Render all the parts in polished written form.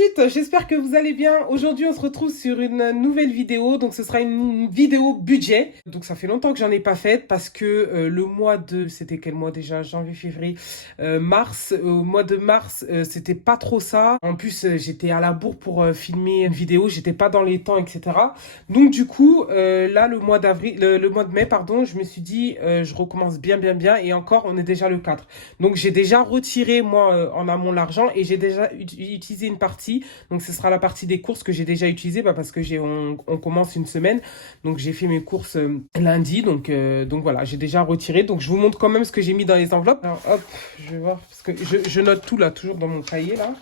Salut, j'espère que vous allez bien. Aujourd'hui, on se retrouve sur une nouvelle vidéo. Donc, ce sera une vidéo budget. Donc, ça fait longtemps que j'en ai pas faite parce que le mois de... C'était quel mois déjà? Janvier, février, mars. Au mois de mars, c'était pas trop ça. En plus, j'étais à la bourre pour filmer une vidéo. J'étais pas dans les temps, etc. Donc, du coup, là, le mois d'avril, le mois de mai, pardon, je me suis dit, je recommence bien, bien, bien. Et encore, on est déjà le 4. Donc, j'ai déjà retiré, moi, en amont l'argent et j'ai déjà utilisé une partie. Donc, ce sera la partie des courses que j'ai déjà utilisée parce que on commence une semaine. Donc, j'ai fait mes courses lundi. Donc voilà, j'ai déjà retiré. Donc, je vous montre quand même ce que j'ai mis dans les enveloppes. Alors, hop, je vais voir parce que je note tout là, toujours dans mon cahier là.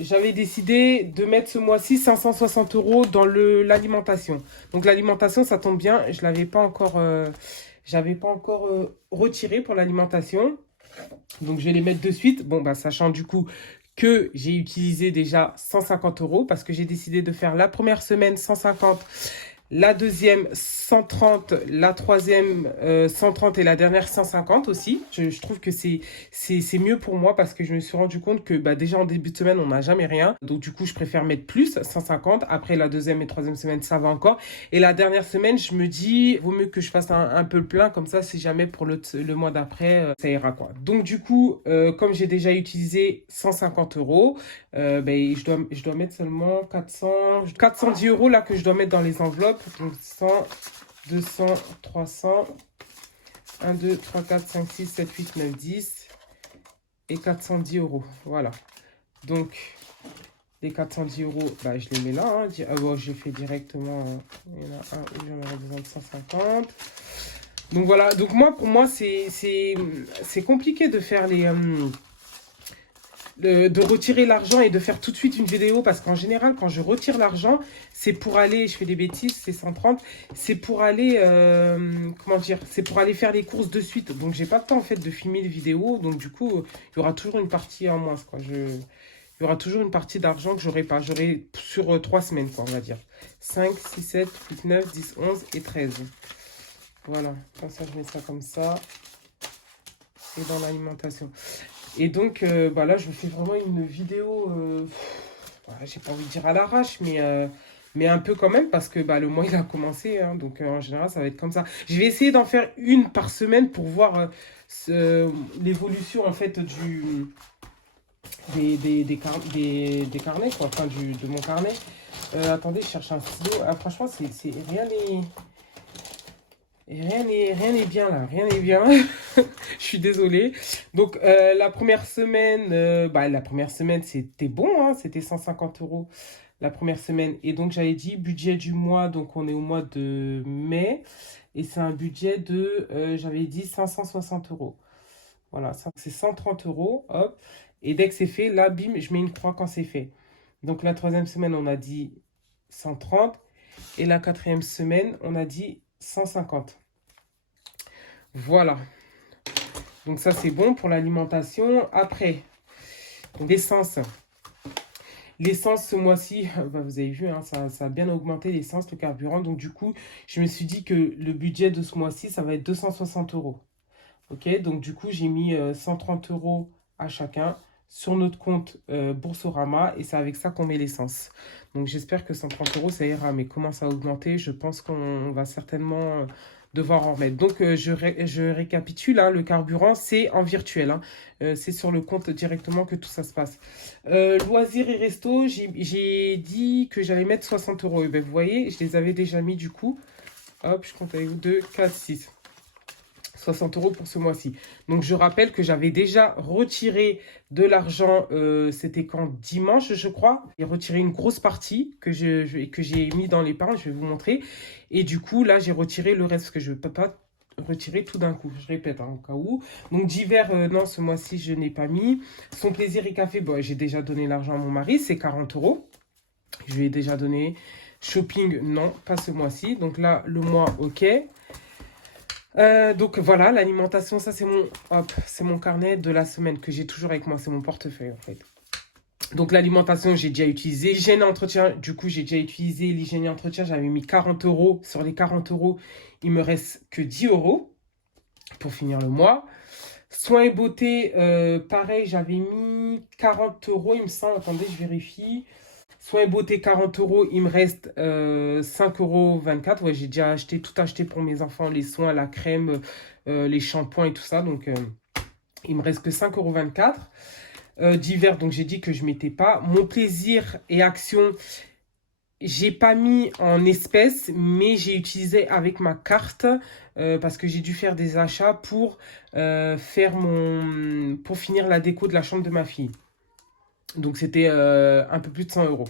J'avais décidé de mettre ce mois-ci 560 € dans l'alimentation. Donc, l'alimentation, ça tombe bien. Je l'avais pas encore, j'avais pas encore retiré pour l'alimentation. Donc, je vais les mettre de suite. Bon, bah, sachant du coup que j'ai utilisé déjà 150 € parce que j'ai décidé de faire la première semaine 150, la deuxième 130, la troisième 130 et la dernière 150 aussi. Je trouve que c'est mieux pour moi parce que je me suis rendu compte que bah, déjà en début de semaine, on n'a jamais rien. Donc du coup, je préfère mettre plus, 150. Après la deuxième et troisième semaine, ça va encore. Et la dernière semaine, je me dis, vaut mieux que je fasse un peu le plein. Comme ça, si jamais pour le mois d'après, ça ira quoi. Donc du coup, comme j'ai déjà utilisé 150 €, ben, je dois mettre seulement 410 € là que je dois mettre dans les enveloppes. Donc 100, 200, 300, 1, 2, 3, 4, 5, 6, 7, 8, 9, 10 et 410 €. Voilà. Donc les 410 €, bah, je les mets là. Hein. Ah bon, je fais directement. Il y en a un où j'en aurais besoin de 150. Donc voilà. Donc moi, pour moi, c'est compliqué de faire de retirer l'argent et de faire tout de suite une vidéo parce qu'en général quand je retire l'argent c'est pour aller, je fais des bêtises, c'est 130, c'est pour aller comment dire, c'est pour aller faire les courses de suite, donc j'ai pas le temps en fait de filmer les vidéos, donc du coup il y aura toujours une partie en moins quoi. Il y aura toujours une partie d'argent que j'aurai sur 3 semaines quoi, on va dire 5, 6, 7, 8, 9, 10, 11 et 13. Voilà, comme ça je mets ça comme ça et dans l'alimentation. Et donc, bah là, je vous fais vraiment une vidéo, voilà, j'ai pas envie de dire à l'arrache, mais un peu quand même, parce que bah, le mois, il a commencé, hein, donc en général, ça va être comme ça. Je vais essayer d'en faire une par semaine pour voir l'évolution, en fait, des carnets, quoi, enfin, de mon carnet. Attendez, je cherche un stylo. Ah, franchement, rien n'est bien là, rien n'est bien. Je suis désolée. Donc la première semaine c'était bon, hein, c'était 150 € la première semaine. Et donc j'avais dit budget du mois, donc on est au mois de mai et c'est un budget de, j'avais dit 560 €. Voilà, ça c'est 130 €, hop. Et dès que c'est fait, là, bim, je mets une croix quand c'est fait. Donc la troisième semaine, on a dit 130 et la quatrième semaine, on a dit 150. Voilà. Donc ça, c'est bon pour l'alimentation. Après, l'essence. L'essence, ce mois-ci, bah, vous avez vu, hein, ça a bien augmenté l'essence, le carburant. Donc du coup, je me suis dit que le budget de ce mois-ci, ça va être 260 €. Ok, donc du coup, j'ai mis 130 € à chacun sur notre compte Boursorama et c'est avec ça qu'on met l'essence. Donc j'espère que 130 € ça ira, mais comment ça a augmenté, je pense qu'on va certainement devoir en remettre. Donc je récapitule, hein, le carburant c'est en virtuel, hein. C'est sur le compte directement que tout ça se passe. Loisirs et resto, j'ai dit que j'allais mettre 60 €. Et ben, vous voyez, je les avais déjà mis du coup. Hop, je compte avec vous 2, 4, 6. 60 € pour ce mois-ci. Donc, je rappelle que j'avais déjà retiré de l'argent, c'était quand dimanche, je crois. J'ai retiré une grosse partie que j'ai mis dans l'épargne, je vais vous montrer. Et du coup, là, j'ai retiré le reste, parce que je ne peux pas retirer tout d'un coup. Je répète, hein, au cas où. Donc, divers, non, ce mois-ci, je n'ai pas mis. Son plaisir et café, bon, j'ai déjà donné l'argent à mon mari, c'est 40 €. Je lui ai déjà donné. Shopping, non, pas ce mois-ci. Donc là, le mois, ok. Donc voilà, l'alimentation, ça c'est mon carnet de la semaine que j'ai toujours avec moi, c'est mon portefeuille en fait. Donc l'alimentation, j'ai déjà utilisé. L'hygiène et entretien, du coup, j'ai déjà utilisé l'hygiène et entretien, j'avais mis 40 €. Sur les 40 €, il me reste que 10 € pour finir le mois. Soins et beauté, pareil, j'avais mis 40 €, il me semble. Attendez, je vérifie. Soins et beauté 40 euros, il me reste 5,24 €. Ouais, j'ai déjà tout acheté pour mes enfants, les soins, la crème, les shampoings et tout ça. Donc, il me reste que 5,24 € d'hiver. Donc, j'ai dit que je ne mettais pas. Mon plaisir et action, j'ai pas mis en espèces, mais j'ai utilisé avec ma carte parce que j'ai dû faire des achats pour, pour finir la déco de la chambre de ma fille. Donc, c'était un peu plus de 100 euros.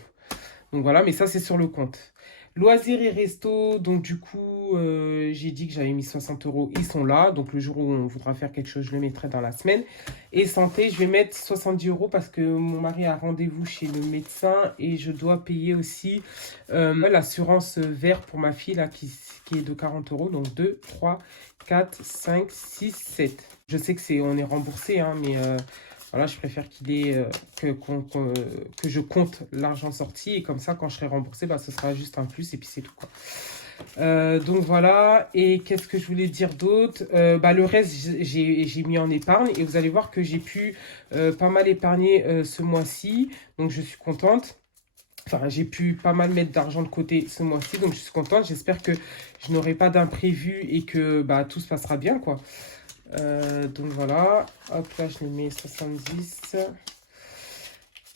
Donc voilà, mais ça, c'est sur le compte. Loisirs et resto, donc du coup, j'ai dit que j'avais mis 60 euros. Ils sont là. Donc le jour où on voudra faire quelque chose, je le mettrai dans la semaine. Et santé, je vais mettre 70 euros parce que mon mari a rendez-vous chez le médecin et je dois payer aussi l'assurance vert pour ma fille là, qui est de 40 euros. Donc 2, 3, 4, 5, 6, 7. Je sais que on est remboursé, hein, mais voilà, je préfère que je compte l'argent sorti et comme ça, quand je serai remboursé, bah, ce sera juste un plus et puis c'est tout, quoi. Donc voilà, et qu'est-ce que je voulais dire d'autre? Bah, le reste, j'ai mis en épargne et vous allez voir que j'ai pu pas mal épargner ce mois-ci, donc je suis contente. Enfin, j'ai pu pas mal mettre d'argent de côté ce mois-ci, donc je suis contente. J'espère que je n'aurai pas d'imprévu et que bah, tout se passera bien, quoi. Donc voilà, hop là je les mets 70.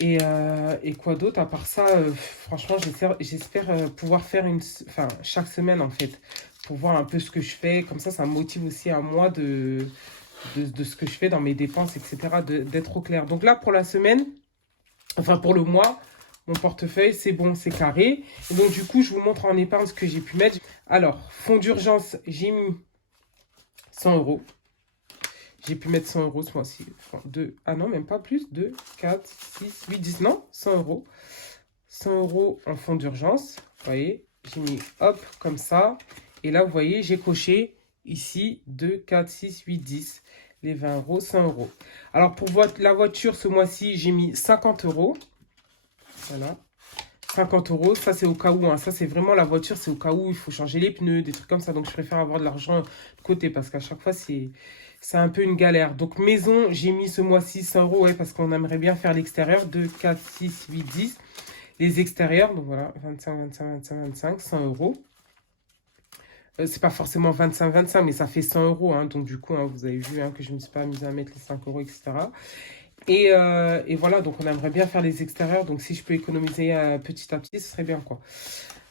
Et quoi d'autre à part ça, franchement j'espère pouvoir faire chaque semaine en fait, pour voir un peu ce que je fais, comme ça me motive aussi à moi de ce que je fais dans mes dépenses, etc., d'être au clair. Donc là pour la semaine, enfin pour le mois, mon portefeuille c'est bon, c'est carré. Et donc du coup je vous montre en épargne ce que j'ai pu mettre. Alors, fonds d'urgence, j'ai mis 100 euros. J'ai pu mettre 100 euros ce mois-ci. Ah non, même pas plus. 2, 4, 6, 8, 10. Non, 100 euros. 100 euros en fonds d'urgence. Vous voyez, j'ai mis hop, comme ça. Et là, vous voyez, j'ai coché ici 2, 4, 6, 8, 10. Les 20 euros, 100 euros. Alors, pour la voiture, ce mois-ci, j'ai mis 50 euros. Voilà. 50 euros, ça c'est au cas où, hein. Ça c'est vraiment la voiture, c'est au cas où il faut changer les pneus, des trucs comme ça. Donc je préfère avoir de l'argent de côté parce qu'à chaque fois c'est un peu une galère. Donc maison, j'ai mis ce mois-ci 100 euros, ouais, parce qu'on aimerait bien faire l'extérieur. 2, 4, 6, 8, 10. Les extérieurs, donc voilà, 25, 25, 25, 25, 100 euros. C'est pas forcément 25, 25, mais ça fait 100 euros. Hein. Donc du coup, hein, vous avez vu hein, que je ne me suis pas amusée à mettre les 5 euros, etc. Et voilà, donc on aimerait bien faire les extérieurs. Donc si je peux économiser petit à petit, ce serait bien, quoi.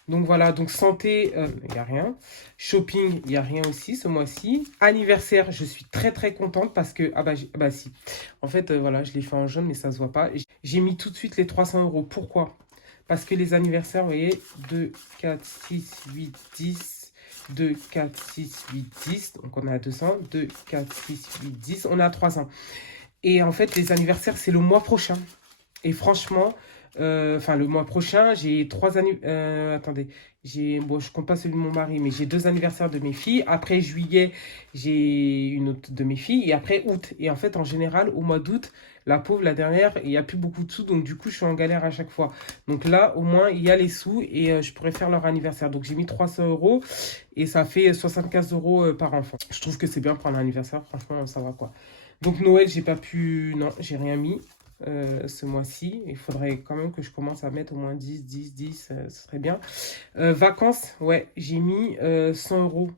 Donc voilà, donc santé, il n'y a rien. Shopping, il n'y a rien aussi ce mois-ci. Anniversaire, je suis très très contente parce que... Ah bah si. En fait, voilà, je l'ai fait en jaune, mais ça ne se voit pas. J'ai mis tout de suite les 300 euros. Pourquoi? Parce que les anniversaires, vous voyez, 2, 4, 6, 8, 10... 2, 4, 6, 8, 10. Donc on a 200. 2, 4, 6, 8, 10. On a 300. Et en fait, les anniversaires, c'est le mois prochain. Et franchement, le mois prochain, j'ai 3 anniversaires. Attendez, bon, je compte pas celui de mon mari, mais j'ai 2 anniversaires de mes filles. Après juillet, j'ai une autre de mes filles. Et après août. Et en fait, en général, au mois d'août, la pauvre, la dernière, il n'y a plus beaucoup de sous. Donc, du coup, je suis en galère à chaque fois. Donc là, au moins, il y a les sous et je pourrais faire leur anniversaire. Donc, j'ai mis 300 euros et ça fait 75 euros par enfant. Je trouve que c'est bien pour un anniversaire. Franchement, ça va, quoi. Donc Noël, j'ai pas pu... Non, j'ai rien mis ce mois-ci. Il faudrait quand même que je commence à mettre au moins 10, 10, 10. Ce serait bien. Vacances, ouais, j'ai mis 100 euros.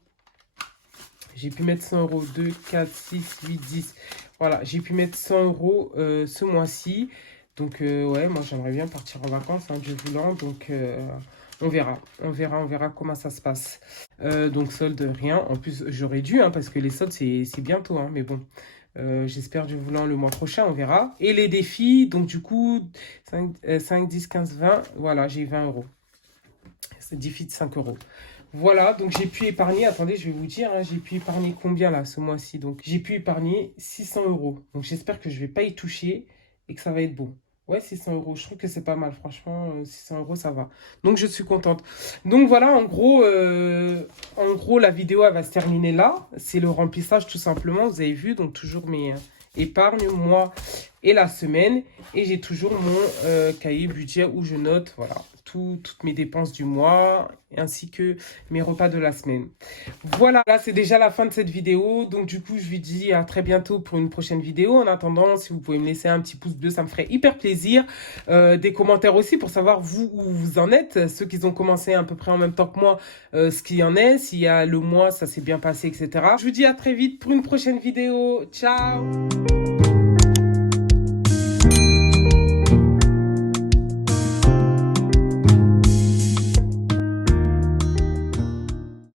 J'ai pu mettre 100 euros. 2, 4, 6, 8, 10. Voilà, j'ai pu mettre 100 euros ce mois-ci. Donc, ouais, moi, j'aimerais bien partir en vacances, hein, Dieu voulant. Donc, on verra. On verra comment ça se passe. Donc, solde, rien. En plus, j'aurais dû, hein, parce que les soldes, c'est bientôt. Hein, mais bon, j'espère Dieu voulant le mois prochain, on verra. Et les défis, donc du coup, 5 10, 15, 20. Voilà, j'ai 20 euros. C'est défi de 5 euros. Voilà, donc j'ai pu épargner, attendez, je vais vous dire, hein, j'ai pu épargner combien là ce mois-ci. Donc j'ai pu épargner 600 euros. Donc j'espère que je ne vais pas y toucher et que ça va être bon. Ouais, 600 euros, je trouve que c'est pas mal, franchement, 600 euros, ça va. Donc je suis contente. Donc voilà, en gros, la vidéo, elle va se terminer là. C'est le remplissage, tout simplement, vous avez vu, donc toujours mes épargnes, moi et la semaine. Et j'ai toujours mon cahier budget où je note, voilà, toutes mes dépenses du mois, ainsi que mes repas de la semaine. Voilà, là c'est déjà la fin de cette vidéo. Donc du coup, je vous dis à très bientôt pour une prochaine vidéo. En attendant, si vous pouvez me laisser un petit pouce bleu, ça me ferait hyper plaisir. Des commentaires aussi pour savoir vous où vous en êtes. Ceux qui ont commencé à peu près en même temps que moi, ce qu'il y en est. S'il y a le mois, ça s'est bien passé, etc. Je vous dis à très vite pour une prochaine vidéo. Ciao!